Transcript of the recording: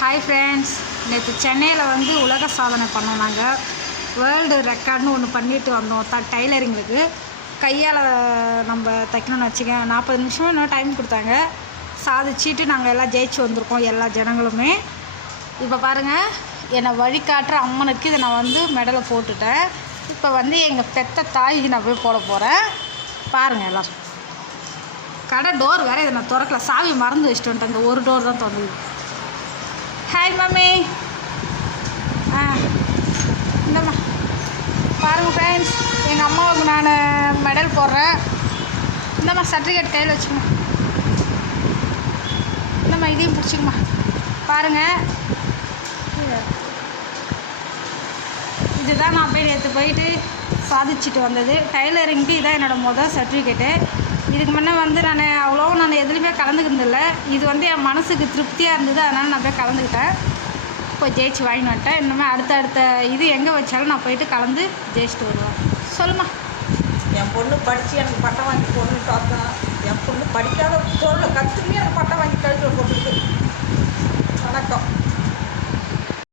Hi friends, நேற்று சென்னையில் வந்து உலக சாதனை பண்ணோம். நாங்கள் வேர்ல்டு ரெக்கார்ட்னு ஒன்று பண்ணிட்டு வந்தோம். டைலரிங்களுக்கு கையால் நம்ம தைக்கணும்னு வச்சுக்க 40 நிமிஷம் இன்னும் டைம் கொடுத்தாங்க. சாதிச்சுட்டு நாங்கள் எல்லாம் ஜெயிச்சு வந்திருக்கோம், எல்லா ஜனங்களுமே. இப்போ பாருங்கள், என்னை வழிகாட்டுற அம்மனுக்கு இதை நான் வந்து மெடலை போட்டுட்டேன். இப்போ வந்து எங்கள் பெத்த தாய்க்கு நான் போய் போட போகிறேன். பாருங்கள் எல்லோரும். கடை டோர் வேறு இதை நான் திறக்கல, சாவி மறந்து வச்சுட்டு வந்துட்டேன். இந்த ஒரு டோர் தான் திறந்துது. Hi mummy. இந்தம்மா பாருங்கள் ஃப்ரெண்ட்ஸ், எங்கள் அம்மாவுக்கு நான் மெடல் போடுறேன். இந்தம்மா சர்டிஃபிகேட் கையில் வச்சுக்கமா. இந்தம்மா இதையும் பிடிச்சிக்கமா. பாருங்கள், இதுதான் நான் போய் நேற்று போயிட்டு சாதிச்சுட்டு வந்தது. டைலரிங்க்கு இதான் என்னோடய முதல் சர்டிஃபிகேட்டு. இதுக்கு முன்னே வந்து நான் எதுலேயுமே கலந்துக்கிட்டதில்லை. இது வந்து என் மனசுக்கு திருப்தியாக இருந்தது, அதனால் நான் போய் கலந்துக்கிட்டேன். போய் ஜெயிச்சு வாங்கிட்டு வந்துட்டேன். இன்னுமே அடுத்த இது எங்கே வச்சாலும் நான் போயிட்டு கலந்து ஜெயிச்சுட்டு வருவேன். சொல்லுமா. என் பொண்ணு படித்து எனக்கு பட்டம் வாங்கி பொண்ணு பார்த்தேன். என் பொண்ணு படிக்காத பொருளை கற்றுமே எனக்கு பட்டம் வாங்கி